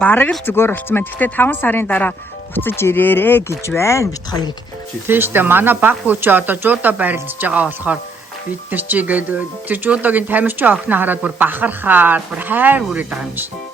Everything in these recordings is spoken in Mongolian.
бараг л зүгээр болсон байна. Гэхдээ 5 сарын дараа буцаж ирээрээ гэж байна бит хоёрыг. Тийм шүү дээ. Манай баг хүүч одоо жуудаа байрлаж байгаа болохоор бид нар чигээд тэр жуудаагийн тамирчин охиноо хараад бүр бахархаад бүр хайр хүрээд байгаа юм чинь.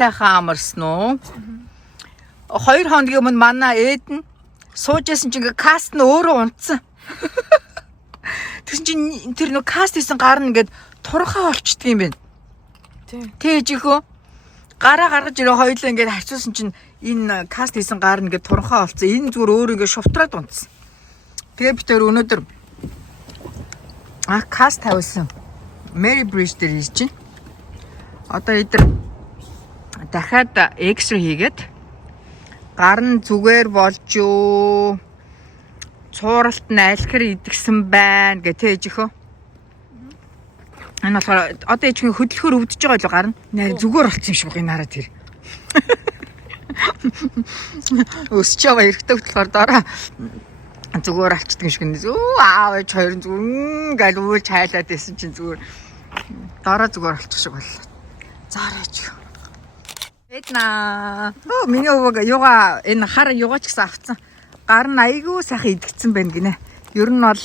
Сайхан амарсан уу? 2 хоногийн өмнө манай Эдэн суужсэн чинь ингээ каст нь өөрөө унтсан. Тэгсэн чинь тэр нөө каст хийсэн гар нь ингээд турхаа болчдөг юм байна. Тэжихөө гараа гаргаж ирээ хоёлоо ингээд хавцуулсан чинь энэ каст хийсэн гар нь ингээд турхаа болцсон. Энэ зүгээр өөр ингээд шувтраад унтсан. Тэгээ би тэр өнөөдөр каст тавьсан. Mary Bridge дээр хийж чинь. Одоо эдэр дахиад экстра хийгээд гар нь зүгээр болж юу цууралт нь альхэр идэгсэн байна гэ тээжихөө. Энэ болохоор одоо ээжийн хөдөлгөөр өвдөж байгаа л гар нь нэр зүгээр болсон юм шиг байна хараа тэр. Өсч яваа эрэхтэй болохоор дараа зүгээр алчдаг юм шиг нэ. Аав ээж хоёр нь зүгээр гал үүлж хайлаад байсан чинь зүгээр дараа зүгээр алчих шиг боллоо. Заараач. Эдна. Миний өвөг юга энэ хар юга ч гэсэн авцсан. Гар нь айгүй сайхан идэгцэн байна гинэ. Ер нь бол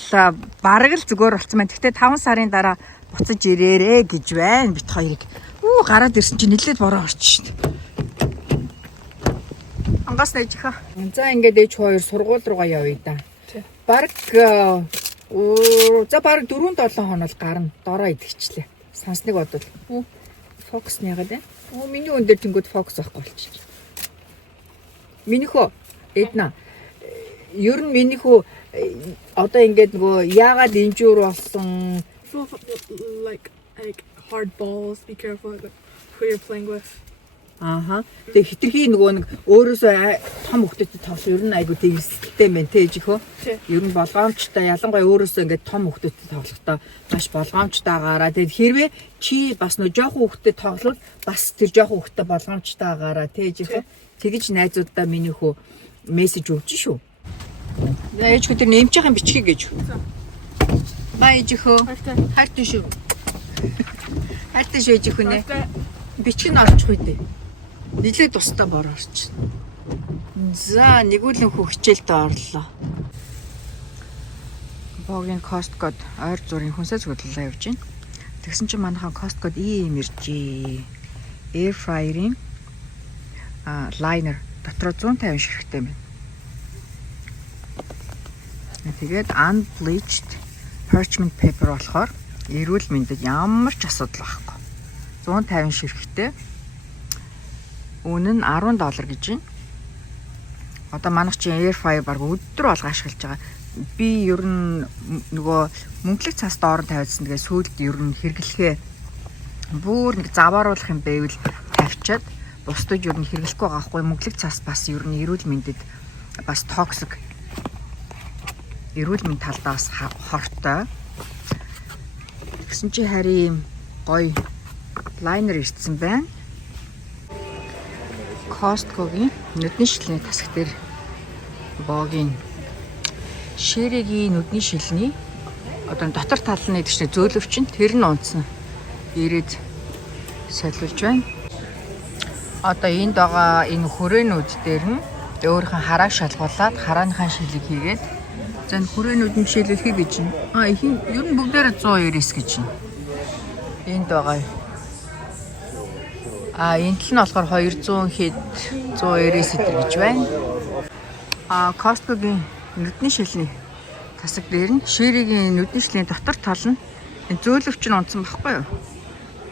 бараг л зүгээр болсон байна. Гэхдээ 5 сарын дараа буцаж ирээрээ гэж байна бит хоёрыг. Гараад ирсэн чинь нэлээд бороо орчих шин. Ангаас нэж хаа. За ингээд ээж хоёр сургууль руугаа явъя да. Бараг за бараг 4-7 хоног гарна. Дороо идэгчлээ. Сансныг бодвол. Фокус нэгээд байна. Миний өн дээр тэнгууд фокус авахгүй болчих. Минийхөө Эдна. Ер нь минийхөө одоо ингээд нөгөө яагаад инжуур болсон like hard balls, be careful who you're playing with. Тэгээ хитрхи нөгөө нэг өөрөөсөө том хөлтөд тоглох ер нь айгу тэгсэлтэй мэн тээжихөө. Ер нь болгоомжтой ялангуяа өөрөөсөө ингээд том хөлтөд тоглохдоо маш болгоомжтойгаараа тэгээд хэрвээ чи бас нөө жоохон хөлтөд тоглол бас тэр жоохон хөлтөд болгоомжтойгаараа тээжихөө. Тэгэж найзуудаа минийхөө мессеж өгч шүү. Ээж хөө тэр нэмж байгаа бичгийг гэж. Баяжихөө. Хайртай шүү. Хайртай шүү ээж хөө нэ. Бичиг нь орчих үедээ. Нилээ тусдаа бор орч. За нэгүүлэн хөвчээлтэй орлоо. Богийн Costco-д ойр зургийн хүнсээ зөвлөлөө явж байна. Тэгсэн чинь манайхаа Costco-д ийм иржээ. Air fryer-ийн liner дотроо 150 ширхтээ байна. Тэгээд unbleached parchment paper болохоор эрүүл мэндэд ямар ч асуудал байхгүй. 150 ширхтээ. Үнэ нь $10 гэж байна. Одоо манайх чи air fryer баг өдөр болго ашиглаж байгаа. Би ер нь нөгөө мөнгөлөг цаас доор тавьдсан. Тэгээ сүйд ер нь хэрэглэхээ бүр нэг завааруулах юм байвал тавьчаад бусдад ер нь хэрэглэхгүй байгаа хгүй. Мөнгөлөг цаас бас ер нь эрүүл мэндэд бас токсик эрүүл мэнд талдаа бас хортой. Тэгсэн чи харин гоё лайнер ирсэн байна. Costco-гийн нүдний шилний тасаг дээр богийн ширэгийн нүдний шилний одоо дотор тал нь гэдэг чинь зөөлөвч нь тэр нь унтсан. Ирээд солиулж байна. Одоо энд байгаа энэ хүрээнүүд дээр нь өөрийнхөө харааг шалгуулад харааныхаа шилийг хийгээд за хүрээнүүд нь шилүүлэхийг гэж байна. Ер нь бүгдээрээ 190 гэж байна. Энд байгаа. Энэ тал нь болохоор 200 хэд 190 сэтэр гэж байна. Costco-гийн нүдний шилний тасаг дээр нь ширэгийн нүдний шилний дотор тал нь зөөлөвч нь унтсан байхгүй юу?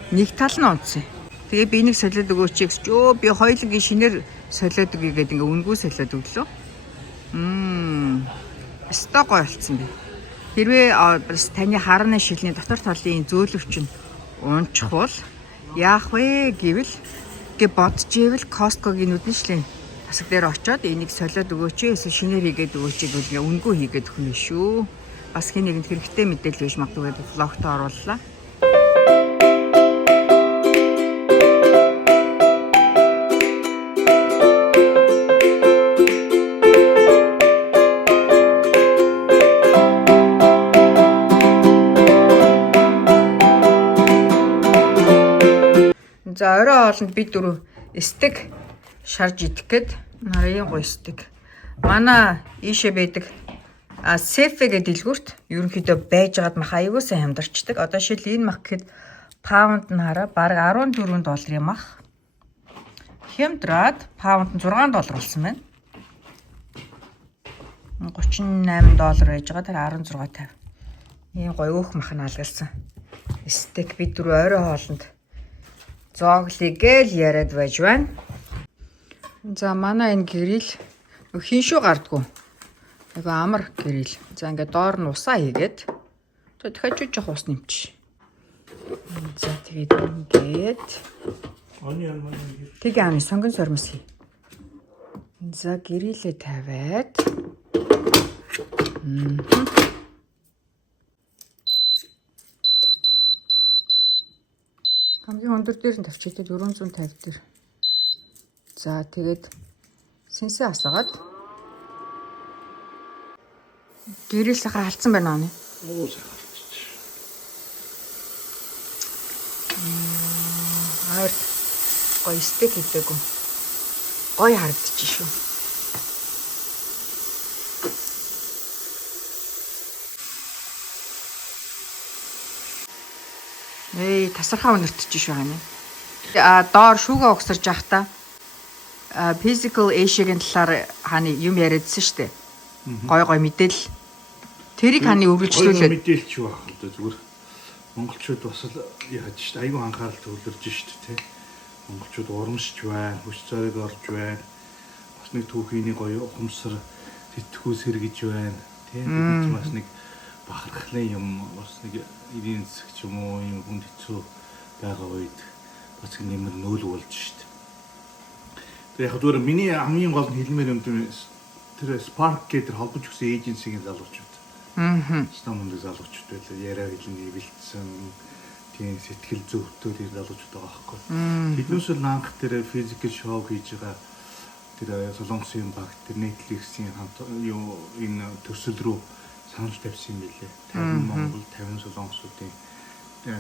Нэг тал нь унтсан. Тэгээ би энийг солиод өгөөч гэж би хоёулангийн шинээр солиод өгье гэдэг ингээ үнгүү солиод өглөө. Өстой гоё болцсон би. Хэрвээ таны харны шилний дотор талын зөөлөвч нь унчих бол яах вэ гэвэл бодож ивэл Costco-гийн нүдний шилний тасаг дээр очиод энийг солиод өгөөч эсвэл шинээр хийгээд өгөөч гэвэл ингээ үнгүү хийгээд өгнө шүү. Бас хин нэгэнд хэрэгтэй мэдээлэл биш магадгүй влогт орууллаа. За орой хоолнд бид дөрөв стейк шарж идэх гээд нарын гоё стейк. Манай ийшээ байдаг сефе гэдэг дэлгүүрт ерөнхийдөө байж байгаад мах аягүй сайн хямдарчдаг. Одоо шил энэ мах гэхэд паунд нь хараа бараг $14 мах. Хямдраад паунд нь $6 болсон байна. $38 байж байгаа тэр 16.50. Ийм гоё өөх мах нь алгалсан. Стейк бид дөрөв орой хоолнд зооглыг л яриад байж байна. За манай энэ гэрэл хиншүү гардггүй. Айгу амар гэрэл. За ингээд доор нь усаа хийгээд дахиад ч жоох ус нэмчих. За тэгээд ингээд тэг ами сонгон сормос хий. За гэрэлээ тавиад хамгийн өндөр дээр нь тавьчихлаа 450 дээр. За тэгээд сэнсээ асаагаад гэрэлсээ халдсан байна аа. Oo сайн халдчих. Гоё стейк хийдэггүй. Гоё харагдчих шүү. Тасархаа өнөртөж шүү хань. Доор шүүгээ огсорж явахдаа physical Asia-гийн талаар хааны юм яриадсэн шүү дээ. Гой мэдээлэл. Тэрийг хааны үргэлжлүүлээд мэдээлч юу ах л да зүгээр. Монголчууд бас л яаж шүү дээ. Айгүй анхаарал төвлөрж шүү дээ, тэ. Монголчууд урамшиж байна, хүч зориг орж байна. Бас нэг түүхийний гоё ухамсар тэтгүүс сэргэж байна. Тийм бас нэг бахархлын юм бас нэг эдийн засаг ч юм уу юм хүнд хэцүү байгаа үед бас нэмэр нөөл болж шүү дээ. Тэгээ яг зүгээр миний хамгийн гол нь хэлмээр юм тэр Spark гэдэг холбож өгсөн эйженсигийн залуучууд. Стамунд залуучууд байлаа. Яриа хэлний бэлдсэн тийм сэтгэл зөвтөл тэр залуучууд байгаа байхгүй. Тэднээс л анх тэр физикал шоу хийж байгаа тэр солонгосын баг тэр Netflix-ийн хамт юу энэ төсөл рүү санал тавьсан юм билээ. 50 Монгол 50 солонгосуудын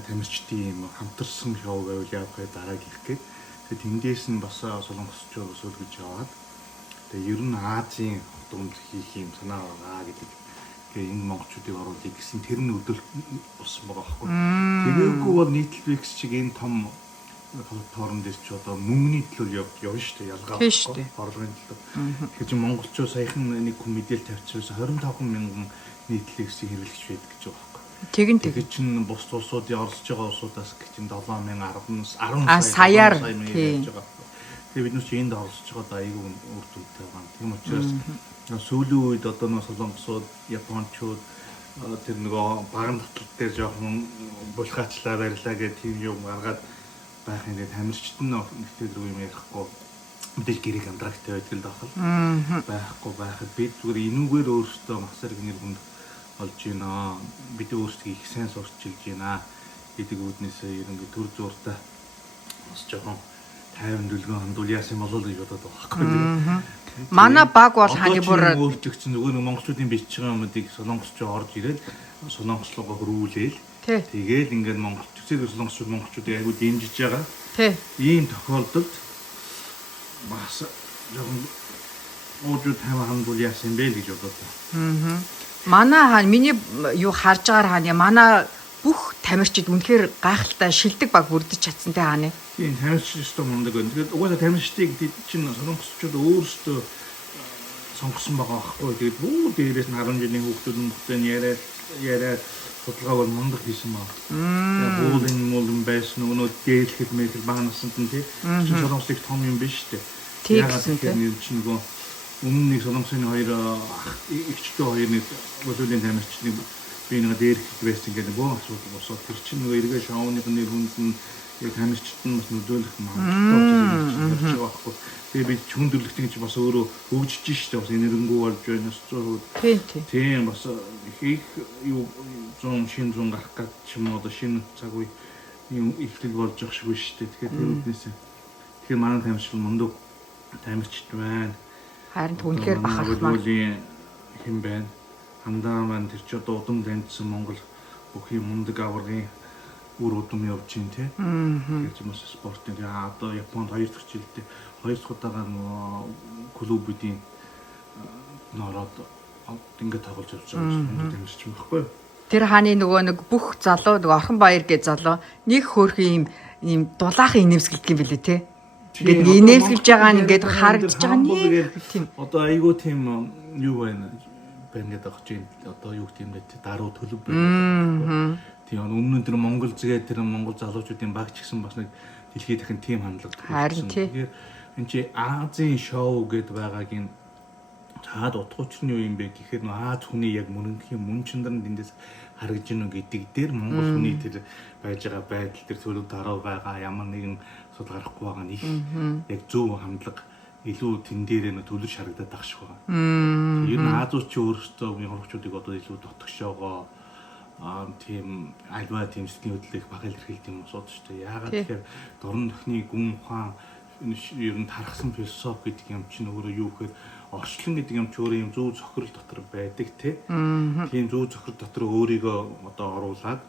тамирчдын юм хамтарсан шоу байвал явахыг дараа гих гээд тэгээд тэндээс нь бас солонгосчууд өсөлгөж яваад тэгээд ер нь Азийн дунд хийх юм санаа байгаа гэдэг. Тэгээд энэ монголчуудыг оруулах гэсэн тэр нь өдөл болсон байгаа байхгүй. Тэгээгүй бол Netflix чиг энэ том платформ дээр ч одоо мөнгөний төлөө явна шүү дээ ялгаа байхгүй. Борлогын төлөө. Тэгэхээр монголчууд саяхан нэг хүн мэдээлэл тавьчихсан 25,000 Netflix-ийг хэрэглэж байдаг гэж байгаа байхгүй. Тэгин тэгээд чинь бус улсуудын оролцож байгаа улсуудаас чинь 7,000 А, саяар, ярьж тий. байгаа. Тэгээд бид нар чи энд оролцож байгаа айгүй үр дүнтэй байгаа. Тийм учраас сүүлийн үед одоо нэг солонгосууд, японочууд тэр нөгөө баган татлал дээр жоохон булхаачлаа барилаа гэх тийм юм гаргаад байх ингээд хамирчт нь нэгтэй рүү юм ярихгүй мэдээж гэрэг амдрагтай байдаг л daахал байхгүй байхад бид зүгээр энүүгээр өөрсдөө масар гинэр хүнд олж гинэ бид өөрсдөө их сайн сурчилж гинэ гэдэг үүднээсээ ерөнхий төр зуртай бас жоохон 50 дүлгэн хандуул яасан болоо гэж бодоод байгаа байхгүй. Манай баг бол ханы бүр өөрчлөгдсөн зүгээр монголчуудын бичиж байгаа юмдыг солонгосч орж ирээд солонгослогоо хөрвүүлээл тэгээл ингээд монголчууд солонгосчуудыг айгүй дэмжиж байгаа. тий. Ийм тохиолдолд бас жоохон өөдөө тайван хандуул яасан бэ гэж бодоод байна. Манай хаан миний юу харж байгаа хааны манай бүх тамирчид үнэхээр гайхалтай шилдэг баг бүрдэж чадсантай хааны. Тийм тамирчид өстө мундаг байна. Тэгээд угаасаа тамирчдыг чинь солонгосчууд өөрсдөө сонгосон байгаа байхгүй. Тэгээд бүү дээрээс нь 10 жилийн хүүхдүүд нь яриад судалгааг бол мундаг хийсэн баг. Тэгээд буулын байсан өнөө дээлхэд мэйл баг насанд нь тий. Солонгосыг том юм биш үү? Тийм гэсэн тий. Чинь нөгөө өмнө нэг солонгосын хоёр ихчтэй хоёр нэг боловлын тамирчны би нэг дээрхэд байсан гэдэг боо асуудал босоод тэр чинь нөгөө эргээ шоуны нэр хүнд нь яг тамирчид нь бас нөлөөлөх магадлалтай байхгүй. Тэгээ бид хүндрэлтийн чи бас өөрөө хөгжиж штэ бас энернгүү болж байна 100%. Тийм бас их юу 100 шин 100 гарах гэж ч юм уу одоо шинэ цаг үе юм ихлэл болж байгаа шиг штэ. Тэгэхээр тэр үднээсээ тэгэхээр манай тамирчид мундаг тамирчид байна. Харин түнхээр бахархмаа. Хин байна. Хандаа маань тэр чи одоо удам таньдсан Монгол бүх юм мундаг аваргын үр удам явж чинь тий. Тэгэхээр ч бас спортын одоо Японд 2 дахь жилдээ 2 дахь удаага клубүүдийн нороод ингээд тоглож явж байгаа юм тамирч юм баггүй. Тэр хааны нөгөө нэг бүх залуу нөгөө Орхон Баяр гэж залуу нэг хөөрхөн ийм дулаахан инэвсгэлдэг юм билээ тий. Ингээд инэвсгэлж байгаа нь ингээд харагдаж байгаа нэг тийм. Одоо айгүй тийм юу байна гэдэг ах чинь одоо юу гэх юм бэ даруй төлөв байна. Тийм өмнө нь тэр Монгол зэгээ тэр Монгол залуучуудын баг ч гэсэн бас нэг дэлхийд дахин тийм хандлага. Харин тий. Тэгэхээр энэ чи Азийн шоу гэдээ байгаагийн цаад утга учир нь юу юм бэ гэхээр нөө Аз хүний яг мөрөнхийн мөн чанар нь эндээс харагдж гинэ гэдэг дээр Монгол хүний тэр байж байгаа байдал тэр төлөв даруй байгаа ямар нэгэн асуудал гарахгүй байгаа нь их яг зөв хандлага илүү тэн дээр нөө төлөж харагдаад байгаа шиг байгаа. Ер нь Азууд ч өөрсдөө монголчуудыг одоо илүү дотгошоогоо тийм альва тийм сэтгэл хөдлөлийг баг илэрхийлдэг юм уу шүү дээ. Яагаад тэгэхээр дорн төхний гүн ухаан ер нь тархсан философи гэдэг юм чинь өөрөө юу гэхээр орчлон гэдэг юм ч өөрөө юм зөв зохирол дотор байдаг тий. Тийм зөв зохирол дотор өөрийгөө одоо оруулаад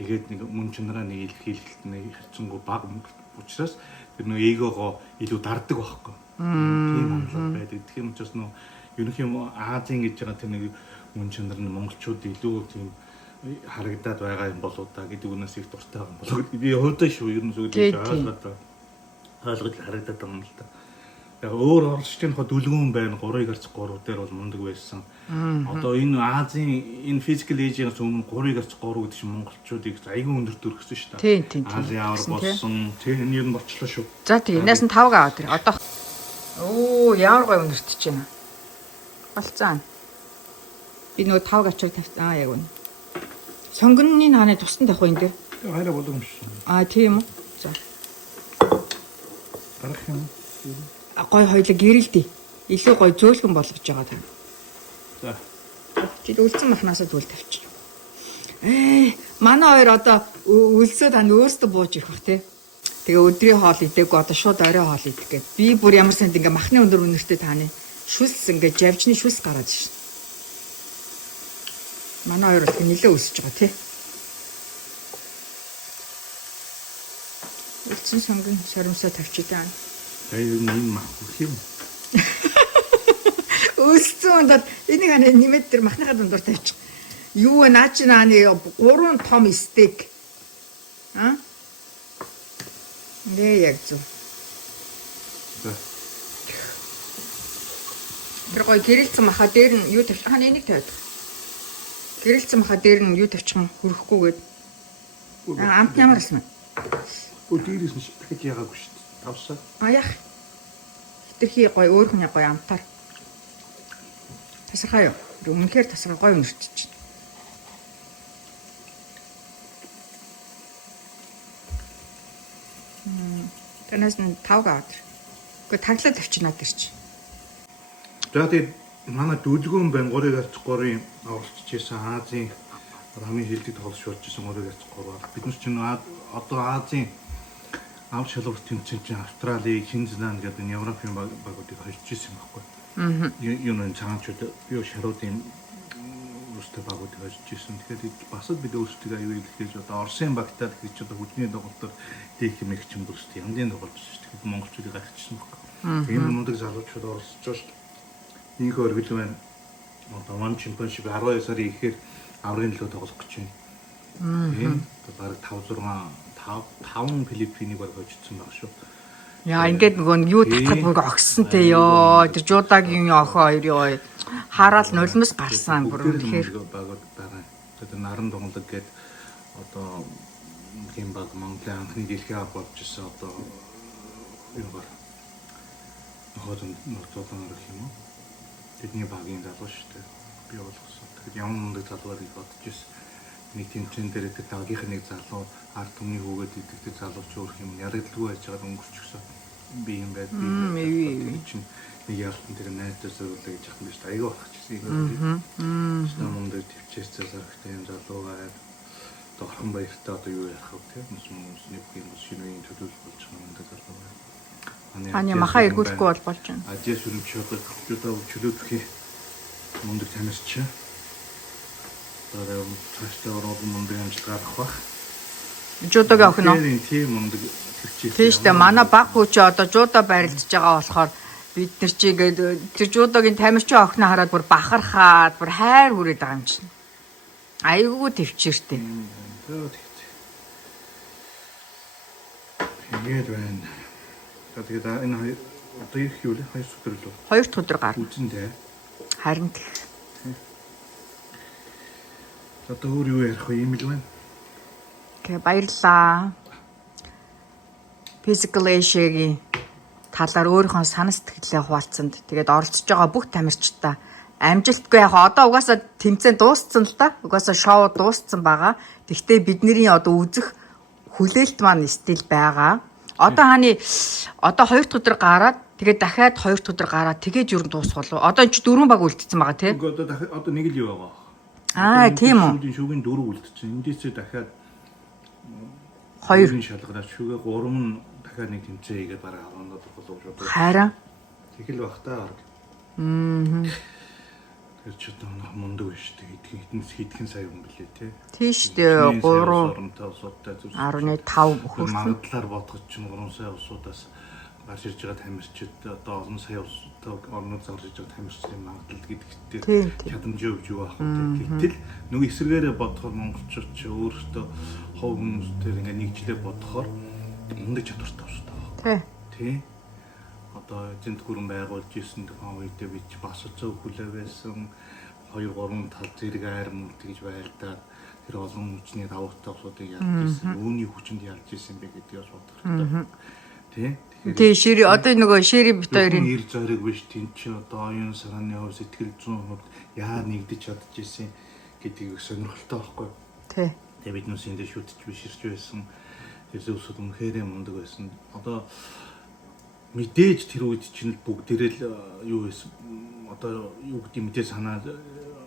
тэгээд нэг мөн чанараа нэг илэрхийлэлт нэг харьцангуй баг учраас тэр нөө эгогоо илүү дарддаг байхгүй. Тийм хандлага байдаг. Тэгэхээр учраас нөө ерөнхий Азийн гэж байгаа тэр нэг мөн чанар нь монголчууд илүү тийм харагдаад байгаа юм болоо та гэдэг үнээс их дуртай байгаа юм болоо. Би хувьдаа шүү ер нь зүгээр ойлгож харагдаад байгаа юм л та. Яг өөр оролцогчдын хоо дүлгүүн байна 3-3 дээр бол мундаг байсан. Одоо энэ Азийн энэ physical age-ээс өмнө 3-3 гэдэг чинь монголчуудыг аягүй өндөр төрөхсөн шүү дээ. Тийм. Азийн авар болсон. Тийм энэ ер нь болчлоо шүү. За тийм энэс нь 5 аваад тэр. Одоо оо ямар гоё өнөртөж байна. Болцоо. Би нөгөө 5 авчрыг тавьсан. Яг үнэ. Сонгоны хааны тусдан тавих энэ дээр. Хайраа болов юм шүү. Тийм үү. За. Гарах юм. Гой хоёлоо гэрэлдээ. Илүү гой зөөлгөн болгож байгаа та. За. Чи үлдсэн махнасаа зүйл тавьчих. Манай хоёр одоо үлсөө тань өөртөө бууж ирэх бах тий. Тэгээ өдрийн хоол идээгүй одоо шууд орой хоол идэх гээд би бүр ямар санд ингээ махны өндөр үнэртэй тааны шүлс ингээ жавжны шүлс гараад шин. Манай хоёр бол нэлээ өсөж байгаа тий. Үлдсэн сонгон шарамсаа тавьчих таа. Аяа энэ мах юм. Өссөн дод энийг ханаа нэмээд тэр махныхаа дундуур тавьчих. Юу вэ наа чи нааны 3 том стейк. Нэ яг зөв. За. Тэр гой гэрэлцэн маха дээр нь юу тавьчих ханаа энийг тавиад. Гэрэлцэн баха дээр нь юу тавьчихсан хөрөхгүйгээд. Амт ямар алсан бэ? Өө дээрээс нь дахиж яагаагүй шүү дээ. Тавсаа. Яах. Хитрхи гоё өөрхөн гоё амтаар. Тасархаа юу? Үнэхээр тасархаа гоё өнөрчиж. Танаас нь 5 гавд. Гэхдээ таглаад тавьчихна тэр чи. За тэгээд манай дүүлгүүн байна 3-3-ын оролцож байсан Азийн хамгийн хилдэг тоглож болж байсан 3-3. Бид нар чинь одоо Азийн авч шалгуур тэмцээн чинь Австрали, Шинэ Зеланд гэдэг энэ Европын багуудыг хожиж ирсэн байхгүй. Юу нэ цаанчууд юу шаруудын өөрсдөө багуудыг хожиж ирсэн. Тэгэхээр бас бид өөрсдөө аюул хэлж одоо Оросын багтаад гэж одоо хүчний тоглолтоор дэх юм их ч юм бүрстэй янзын тоглолт шүү дээ. Монголчуудыг гайхчихсан байхгүй. Тийм юмнуудыг залуучууд оролцож байна. Нэг өргөл байна. Одоо One Championship 12 сарын ихээр аврагын төлөө тоглох гэж байна. Тийм. Бараг 5 Филиппинийг баг хожигдсан баг шүү. Яа ингээд нөгөө юу татхад бүр огссонтэй ёо. Тэр жуудагийн охоо хоёр ёо. Хараал нулимс гарсан бүр тэгэхээр багууд байгаа. Тэгээд наран донголог гээд одоо тийм баг Монголын анхны дэлхийн авах болж ирсэн одоо юу баг. Нөхөд нурцуулан гэх юм уу? Тэдний багийн залуу шүү дээ. Би болгосон. Тэгэхээр ямар мундаг залууг бодож ирсэн. Нэг тэмцээн дээр тэр дагийнх нэг залуу ард түмний хүүгээд идэх тэр залууч өөрх юм ярагдлагүй байж байгаад өнгөрчихсөн. Би юм байд. Чинь нэг яалтан тэр найдаж зөвлөө гэж яхан биш. Аягаа орчихсон юм. Шинэ мундаг төвчээс зэрэгтэй юм залуу байгаад Орхон баяртай одоо юу ярих вэ те? Нэг юм шинийн төлөвлөлт болж байгаа мундаг залуу байна. Ани маха эргүүлэхгүй бол болж байна. Ажил сүрэмжүүд компьютер чөлөөтгөх мундаг таньсч. Одоо цаашдаа ороод мундаг амжилт гаргах бах. Жуудагийн охин уу? Тийм мундаг төвчээ. Тийм шүү дээ. Манай баг хүү чи одоо жуудаа байрлаж байгаа болохоор бид нар чи ингээд тэр жуудагийн тамирчин охиноо хараад бүр бахархаад бүр хайр хүрээд байгаа юм чинь. Айгуу төвчээртэй. Тэгээд байна. Тэгээд энэ одоо их юу вэ? 2 өдөр л. 2 дахь өдөр гарна. Үзэндээ. Харин тэг. Одоо өөр юу ярих вэ? Ийм л байна. Окей, баярлалаа. Physical Asia-гийн талаар өөрийнхөө санаа сэтгэлээ хуваалцсанд тэгээд оролцож байгаа бүх тамирчдаа амжилтгүй яг одоо угаасаа тэмцээн дууссан л да. Угаасаа шоу дууссан байгаа. Тэгвэл бидний одоо үзэх хүлээлт маань стил байгаа. Одоо хааны одоо 2 дахь өдөр гараад тэгээд дахиад 2 дахь өдөр гараад тэгээд юу дуусах болов. Одоо энэ 4 баг үлдсэн байгаа тий. Одоо дахиад одоо нэг л юу байгаа. Тийм үү. Шүүгийн 4 үлдсэн. Эндээсээ дахиад 2 шалгараад шүүгээ 3 нь дахиад нэг тэмцээн хийгээд бараг 10 дот болов шүү. Харин. Тэгэл бах та. Тэр ч одоо мундаг биш дээ. Хэдхэн сая хүн блээ те. Тийш дээ 3 15 хөрсөн. Магадлалаар бодгож чинь 3 сая улсуудаас гарч ирж байгаа тамирчид одоо олон сая улстай орнууд зарж ирж байгаа тамирчдын магадлал гэдэгтээ чадамжаа өгч юу аах вэ? Гэтэл нөгөө эсвэргээрээ бодохоор монголчууд ч өөрөөсөө хов хүмүүстэй ингээ нэгжлээ бодохоор мундаг чадвартай байна. Тий. Одоо эзэнт гүрэн байгуулж ирсэн тухайн үедээ би ч бас цог хүлээ байсан 2-3 тал зэрэг айрмал гэж байлдаад тэр олон хүчний давуу талуудыг ялж ирсэн. Үүний хүчинд ялж ирсэн бэ гэдгийг бодох хэрэгтэй. Тий. Тий шири одоо нөгөө шири бит хоёрын нэр зориг биш тийм чи одоо оюун санааны хөв сэтгэл зүйн хувьд яа нэгдэж чадчихсэн гэдгийг сонирхолтой байхгүй. Тий. Тэгээ бид нүс энэ шүтж биширч байсан. Тэрс өсөд үнэхээр мундаг байсан. Одоо мэдээж тэр үед чинь бүгдээрээ л юу байсан одоо юу гэдэг мэдээ санаа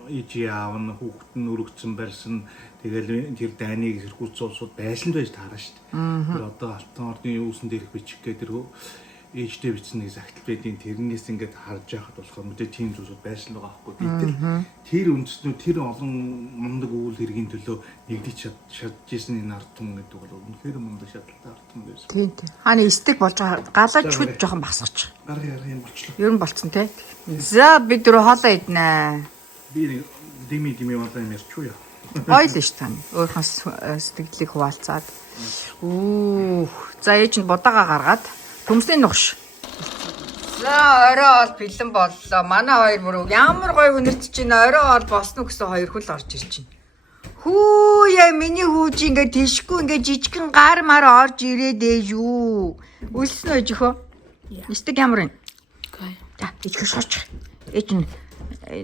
iji аав нь хүүхэд нь өргөцсөн барьсан тэгэл тэр дайныг хэрхүүц улсууд байшин байж таарна шүү дээ. Тэр одоо алтан ордны үүсэн дээрх бичих гэдэг тэр ээжтэй бичсэн нэг загтал байдیں۔ Тэрнээс ингээд харж яхад болохоор мэдээ тийм зүйлсүүд байшин байгаа байхгүй. Гэтэл тэр үндэснүүд тэр олон мундаг үйл хэргийн төлөө нэгдэж чадчихсэн энэ ард түмэн гэдэг бол үнэхээр мундаг шатлалтай ард түмэн байсан. Тийм тийм. Хаана стик болж байгаа галаж хүч жоохон басгач. Арга юм болчлоо. Ер нь болцсон те. За бид дөрөв хоолоо иднэ. Би дими болоо юм ярьчгүй яа. Ойлоо ш тань. Өөрхөн сэтгэлийг хуваалцаад. За ээж нь будаага гаргаад төмсний нухш. За орой бол бэлэн боллоо. Манай хоёр бүр ямар гоё хүнэрч чинь орой бол босно гэсэн хоёр хөл орж ирж байна. Хүү яа миний хүүж ингээ тишгүй ингээ жижигхэн гар мар орж ирээд ээ юу. Үлсэн үү жихөө? Истэг ямар вэ? Okay. За ичхэ шооч. Ээж нь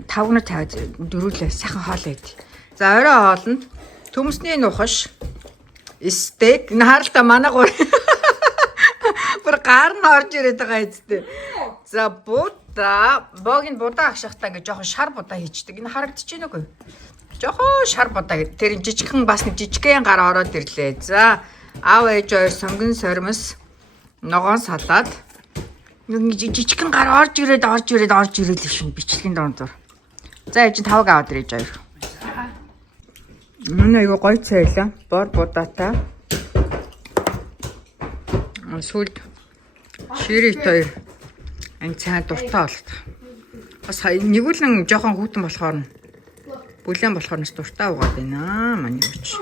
5 нар тавиад дөрүүлээ сайхан хоол ид. За орой хоолнд төмсний нухаш стейк нааралта манай гоо. Бүр гар нь орж ирээд байгаа эцтэй. За будаа богийн будаа агшихтаа ингээ жоохон шар будаа хийчдэг. Энэ харагдчих чинь үгүй. Жохоо шар будаа гэдэг. Тэр жижигхэн бас нэг жижигхэн гар ороод ирлээ. За аав ээж хоёр сонгон сормос ногоон салаад нэг жижигхэн гар орж ирээд л шин бичлэгийн донтор. За ээж 5 аваад ирэж хоёр. Мөн аюу гоё цайлаа. Бор будаатай. Сүлд ширит хоёр ань цаа дуртай болт. Бас нэгүүлэн жоохон хүүтэн болохоор нь бүлээн болохоор нь дуртай угаад байна. Манай хүч.